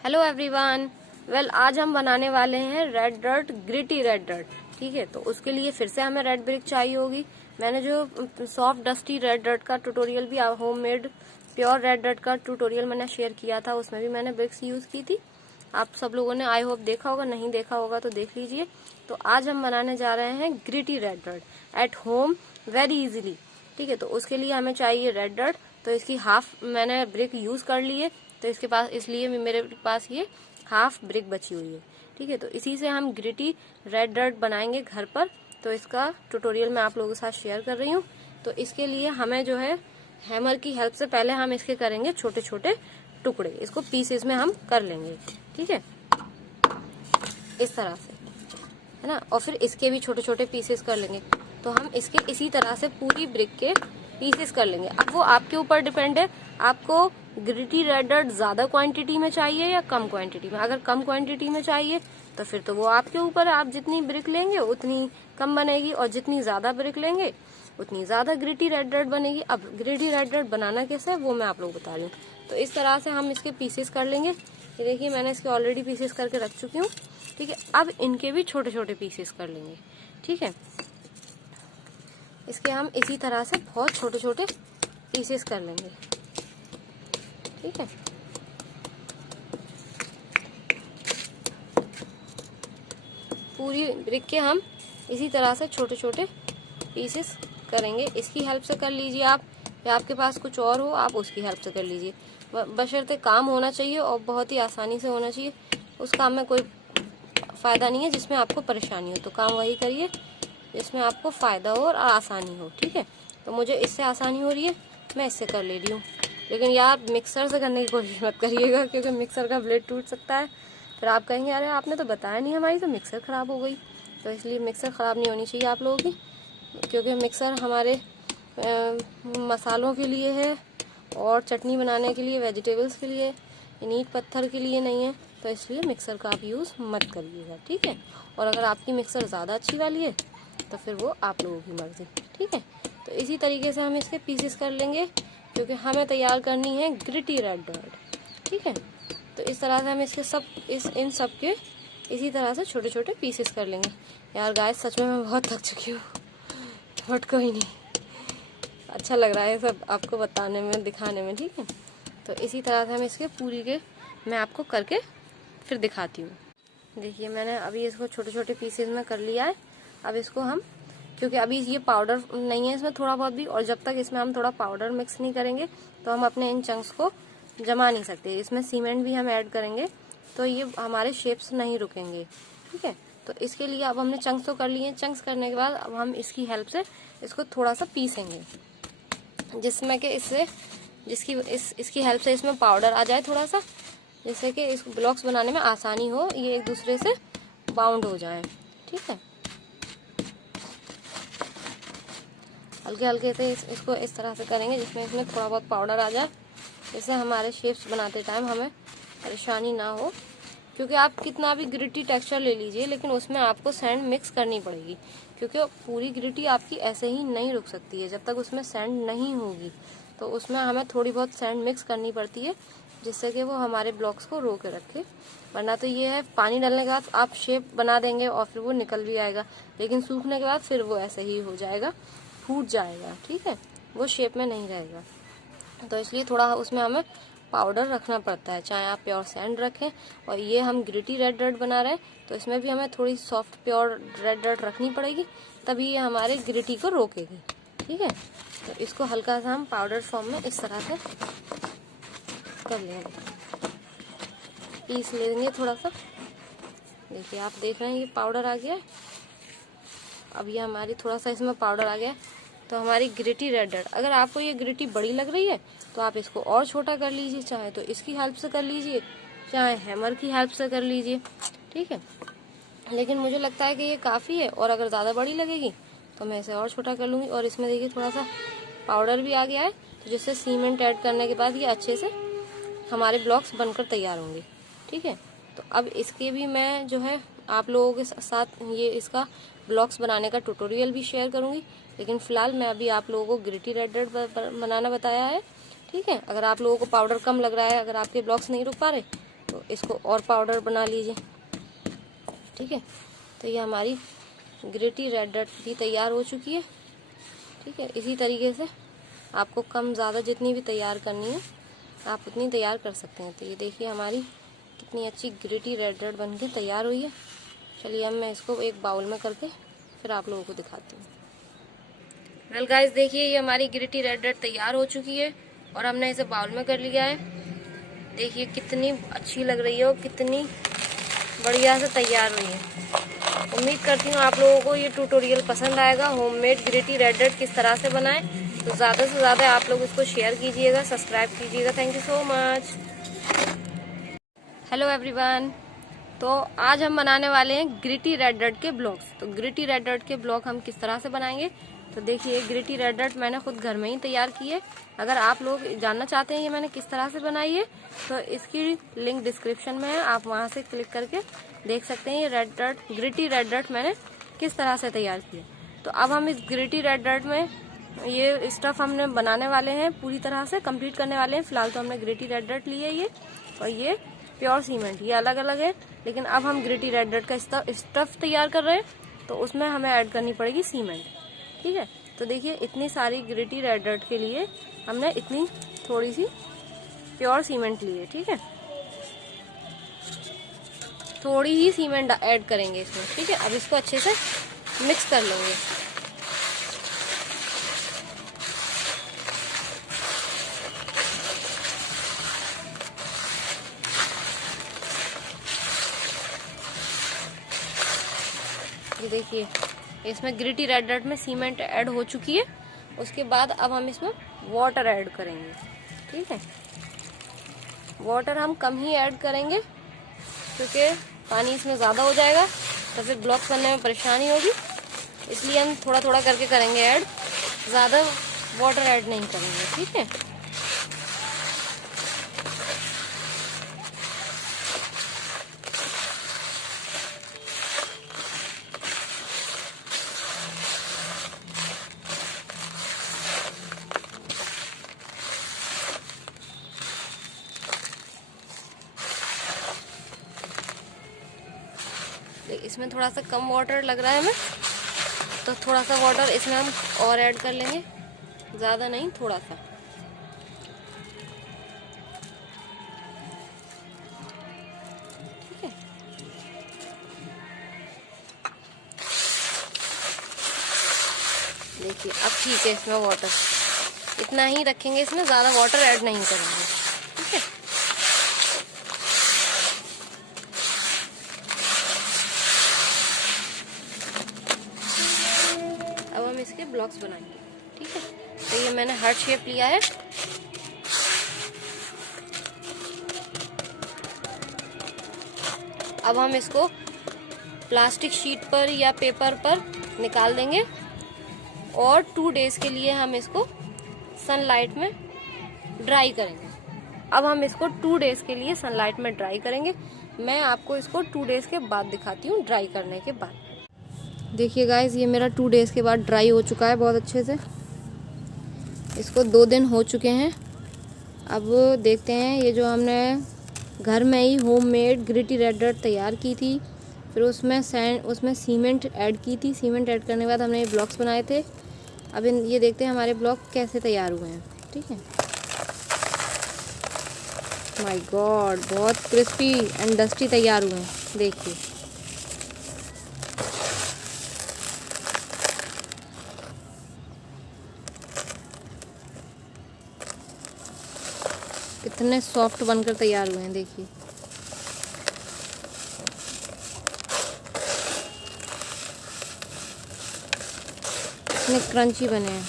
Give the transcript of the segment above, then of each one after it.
Hello everyone. Well आज हम बनाने वाले हैं red dirt, gritty red dirt. ठीक है, तो उसके लिए फिर से हमें रेड ब्रिक चाहिए होगी। मैंने जो सॉफ्ट डस्टी रेड डर्ट का ट्यूटोरियल भी, होममेड प्योर रेड डर्ट का ट्यूटोरियल मैंने शेयर किया था, उसमें भी मैंने ब्रिक्स यूज की थी। आप सब लोगों ने आई होप देखा होगा, नहीं देखा होगा तो देख लीजिए। तो आज हम बनाने जा रहे हैं gritty red dirt at home very easily. ठीक है, तो उसके लिए हमें चाहिए रेड डर्ट। तो इसकी हाफ मैंने ब्रिक यूज कर ली है, तो इसके पास इसलिए मेरे पास ये हाफ ब्रिक बची हुई है। ठीक है, तो इसी से हम ग्रिटी रेड डर्ट बनाएंगे घर पर। तो इसका ट्यूटोरियल मैं आप लोगों के साथ शेयर कर रही हूँ। तो इसके लिए हमें जो है हैमर की हेल्प से पहले हम इसके करेंगे छोटे छोटे टुकड़े, इसको पीसेस में हम कर लेंगे। ठीक है, इस तरह से, है ना। और फिर इसके भी छोटे छोटे पीसेस कर लेंगे। तो हम इसके इसी तरह से पूरी ब्रिक के पीसेस कर लेंगे। अब वो आपके ऊपर डिपेंड है, आपको ग्रिटी रेड डर्ट ज्यादा क्वांटिटी में चाहिए या कम क्वांटिटी में। अगर कम क्वांटिटी में चाहिए तो फिर तो वो आपके ऊपर है, आप जितनी ब्रिक लेंगे उतनी कम बनेगी, और जितनी ज्यादा ब्रिक लेंगे उतनी ज्यादा ग्रिटी रेड डर्ट बनेगी। अब ग्रिटी रेड डर्ट बनाना कैसे है वो मैं आप लोग बता रही हूँ। तो इस तरह से हम इसके पीसेस कर लेंगे। ये देखिए मैंने इसके ऑलरेडी पीसेस करके रख चुकी हूँ। ठीक है, अब इनके भी छोटे छोटे पीसेस कर लेंगे। ठीक है, इसके हम इसी तरह से बहुत छोटे छोटे पीसेस कर लेंगे। ठीक है, पूरी ब्रिक के हम इसी तरह से छोटे छोटे पीसेस करेंगे। इसकी हेल्प से कर लीजिए आप, या आपके पास कुछ और हो आप उसकी हेल्प से कर लीजिए। बशर्ते काम होना चाहिए और बहुत ही आसानी से होना चाहिए। उस काम में कोई फायदा नहीं है जिसमें आपको परेशानी हो, तो काम वही करिए जिसमें आपको फायदा हो और आसानी हो। ठीक है, तो मुझे इससे आसानी हो रही है, मैं इससे कर ले रही हूँ। लेकिन यार मिक्सर से करने की कोशिश मत करिएगा, क्योंकि मिक्सर का ब्लेड टूट सकता है। फिर आप कहेंगे अरे आपने तो बताया नहीं, हमारी तो मिक्सर खराब हो गई। तो इसलिए मिक्सर खराब नहीं होनी चाहिए आप लोगों की, क्योंकि मिक्सर हमारे मसालों के लिए है और चटनी बनाने के लिए, वेजिटेबल्स के लिए, ईंट पत्थर के लिए नहीं है। तो इसलिए मिक्सर का आप यूज़ मत करिएगा। ठीक है, और अगर आपकी मिक्सर ज़्यादा अच्छी वाली है तो फिर वो आप लोगों की मर्जी। ठीक है, तो इसी तरीके से हम इसके पीसेस कर लेंगे, क्योंकि हमें तैयार करनी है ग्रिटी रेड डर्ट। ठीक है, तो इस तरह से हम इसके इन सब के इसी तरह से छोटे छोटे पीसेस कर लेंगे। यार गाइस सच में मैं बहुत थक चुकी हूँ, बट कोई नहीं, अच्छा लग रहा है सब आपको बताने में, दिखाने में। ठीक है, तो इसी तरह से हम इसके पूरी के मैं आपको करके फिर दिखाती हूँ। देखिए मैंने अभी इसको छोटे छोटे पीसेस में कर लिया है। अब इसको हम, क्योंकि अभी ये पाउडर नहीं है इसमें थोड़ा बहुत भी, और जब तक इसमें हम थोड़ा पाउडर मिक्स नहीं करेंगे तो हम अपने इन चंक्स को जमा नहीं सकते। इसमें सीमेंट भी हम ऐड करेंगे तो ये हमारे शेप्स नहीं रुकेंगे। ठीक है, तो इसके लिए अब हमने चंक्स तो कर लिए हैं। चंक्स करने के बाद अब हम इसकी हेल्प से इसको थोड़ा सा पीसेंगे, जिसमें कि इसकी हेल्प से इसमें पाउडर आ जाए थोड़ा सा, जिससे कि इस ब्लॉक्स बनाने में आसानी हो, ये एक दूसरे से बाउंड हो जाए। ठीक है, हल्के हल्के से इसको इस तरह से करेंगे जिसमें इसमें थोड़ा बहुत पाउडर आ जाए, जिससे हमारे शेप्स बनाते टाइम हमें परेशानी ना हो। क्योंकि आप कितना भी ग्रिटी टेक्सचर ले लीजिए, लेकिन उसमें आपको सैंड मिक्स करनी पड़ेगी, क्योंकि पूरी ग्रिटी आपकी ऐसे ही नहीं रुक सकती है जब तक उसमें सैंड नहीं होगी। तो उसमें हमें थोड़ी बहुत सैंड मिक्स करनी पड़ती है, जिससे कि वो हमारे ब्लॉक्स को रोक के रखे। वरना तो ये है पानी डालने के बाद आप शेप बना देंगे और फिर वो निकल भी आएगा, लेकिन सूखने के बाद फिर वो ऐसे ही हो जाएगा, फूट जाएगा। ठीक है, वो शेप में नहीं रहेगा। तो इसलिए थोड़ा उसमें हमें पाउडर रखना पड़ता है, चाहे आप प्योर सैंड रखें। और ये हम ग्रिटी रेड डर्ट बना रहे हैं तो इसमें भी हमें थोड़ी सॉफ्ट प्योर रेड डर्ट रखनी पड़ेगी, तभी ये हमारे ग्रिटी को रोकेगी। ठीक है, तो इसको हल्का सा हम पाउडर फॉर्म में इस तरह से कर लेंगे, पीस लेंगे थोड़ा सा। देखिए आप देख रहे हैं ये पाउडर आ गया है। अब ये हमारी थोड़ा सा इसमें पाउडर आ गया, तो हमारी ग्रिटी रेड डर्ट, अगर आपको ये ग्रिटी बड़ी लग रही है तो आप इसको और छोटा कर लीजिए, चाहे तो इसकी हेल्प से कर लीजिए, चाहे हैमर की हेल्प से कर लीजिए। ठीक है, लेकिन मुझे लगता है कि ये काफ़ी है, और अगर ज़्यादा बड़ी लगेगी तो मैं इसे और छोटा कर लूँगी। और इसमें देखिए थोड़ा सा पाउडर भी आ गया है, तो जिससे सीमेंट ऐड करने के बाद ये अच्छे से हमारे ब्लॉक्स बनकर तैयार होंगे। ठीक है, तो अब इसके भी मैं जो है आप लोगों के साथ ये इसका ब्लॉक्स बनाने का ट्यूटोरियल भी शेयर करूंगी, लेकिन फिलहाल मैं अभी आप लोगों को ग्रिटी रेड डर्ट बनाना बताया है। ठीक है, अगर आप लोगों को पाउडर कम लग रहा है, अगर आपके ब्लॉक्स नहीं रुक पा रहे, तो इसको और पाउडर बना लीजिए। ठीक है, तो ये हमारी ग्रिटी रेड डॉट भी तैयार हो चुकी है। ठीक है, इसी तरीके से आपको कम ज़्यादा जितनी भी तैयार करनी है आप उतनी तैयार कर सकते हैं। तो ये देखिए हमारी कितनी अच्छी ग्रिटी रेड डॉट बन के तैयार हुई है। चलिए अब मैं इसको एक बाउल में करके फिर आप लोगों को दिखाती हूँ। वेल गाइस, देखिए ये हमारी ग्रिटी रेड डॉट तैयार हो चुकी है और हमने इसे बाउल में कर लिया है। देखिए कितनी अच्छी लग रही है और कितनी बढ़िया से तैयार हुई है। उम्मीद करती हूँ आप लोगों को ये ट्यूटोरियल पसंद आएगा। होममेड ग्रिटी रेड डॉट किस तरह से बनाएं, तो ज़्यादा से ज़्यादा आप लोग इसको शेयर कीजिएगा, सब्सक्राइब कीजिएगा। Thank you so much. Hello everyone, तो आज हम बनाने वाले हैं ग्रिटी रेड डॉट के ब्लॉक्स। तो ग्रिटी रेड डॉट के ब्लॉक हम किस तरह से बनाएंगे, तो देखिए ग्रिटी रेड डॉट मैंने खुद घर में ही तैयार की है। अगर आप लोग जानना चाहते हैं ये मैंने किस तरह से बनाई है तो इसकी लिंक डिस्क्रिप्शन में है, आप वहां से क्लिक करके देख सकते हैं ये red dot gritty red dot मैंने किस तरह से तैयार की है। तो अब हम इस ग्रिटी रेड डॉट में ये स्टफ हमने बनाने वाले हैं, पूरी तरह से कंप्लीट करने वाले हैं। फिलहाल तो हमने ग्रिटी रेड डॉट ली है ये, और ये प्योर सीमेंट, ये अलग अलग है। लेकिन अब हम ग्रिटी रेड डॉट का स्टफ तैयार कर रहे हैं तो उसमें हमें ऐड करनी पड़ेगी सीमेंट। ठीक है, तो देखिए इतनी सारी ग्रिटी रेड डॉट के लिए हमने इतनी थोड़ी सी प्योर सीमेंट ली है। ठीक है, थोड़ी ही सीमेंट ऐड करेंगे इसमें। ठीक है, अब इसको अच्छे से मिक्स कर लेंगे। ये देखिए इसमें ग्रिटी रेड डॉट में सीमेंट ऐड हो चुकी है। उसके बाद अब हम इसमें वाटर ऐड करेंगे। ठीक है, वाटर हम कम ही ऐड करेंगे क्योंकि पानी इसमें ज़्यादा हो जाएगा तो फिर ब्लॉक करने में परेशानी होगी, इसलिए हम थोड़ा थोड़ा करके करेंगे ऐड, ज़्यादा वाटर ऐड नहीं करेंगे। ठीक है, इसमें थोड़ा सा कम वाटर लग रहा है हमें, तो थोड़ा सा वाटर इसमें हम और ऐड कर लेंगे, ज़्यादा नहीं, थोड़ा सा। ठीक है, देखिए अब ठीक है, इसमें वाटर इतना ही रखेंगे, इसमें ज़्यादा वाटर ऐड नहीं करेंगे। ठीक है, इसके ब्लॉक्स बनाएंगे। ठीक है, तो ये मैंने हार्ट शेप लिया है। अब हम इसको प्लास्टिक शीट पर या पेपर पर निकाल देंगे और 2 डेज के लिए हम इसको सनलाइट में ड्राई करेंगे। अब हम इसको 2 डेज के लिए सनलाइट में ड्राई करेंगे। मैं आपको इसको 2 डेज के बाद दिखाती हूँ, ड्राई करने के बाद। देखिए गाइस, ये मेरा 2 डेज़ के बाद ड्राई हो चुका है बहुत अच्छे से। इसको 2 दिन हो चुके हैं। अब देखते हैं, ये जो हमने घर में ही होममेड ग्रिटी रेड डॉट तैयार की थी, फिर उसमें सीमेंट ऐड की थी। सीमेंट ऐड करने के बाद हमने ये ब्लॉक्स बनाए थे। अब ये देखते हैं हमारे ब्लॉक कैसे तैयार हुए हैं। ठीक है, माय गॉड, बहुत क्रिस्पी एंड डस्टी तैयार हुए हैं। देखिए कितने सॉफ्ट बनकर तैयार हुए हैं। देखिए कितने क्रंची बने हैं।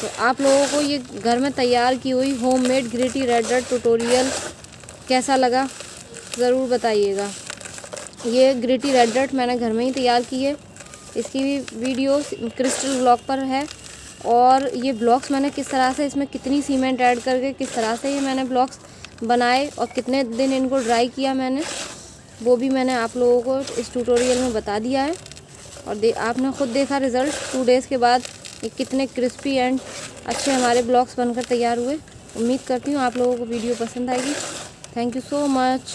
तो आप लोगों को ये घर में तैयार की हुई homemade gritty red dot tutorial कैसा लगा ज़रूर बताइएगा। ये ग्रिटी रेड डॉट मैंने घर में ही तैयार की है। इसकी भी वीडियो क्रिस्टल ब्लॉक पर है, और ये ब्लॉक्स मैंने किस तरह से, इसमें कितनी सीमेंट ऐड करके किस तरह से ये मैंने ब्लॉक्स बनाए और कितने दिन इनको ड्राई किया मैंने, वो भी मैंने आप लोगों को इस ट्यूटोरियल में बता दिया है। और आपने खुद देखा रिज़ल्ट 2 डेज़ के बाद ये कितने क्रिस्पी एंड अच्छे हमारे ब्लॉक्स बनकर तैयार हुए। उम्मीद करती हूँ आप लोगों को वीडियो पसंद आएगी। Thank you so much.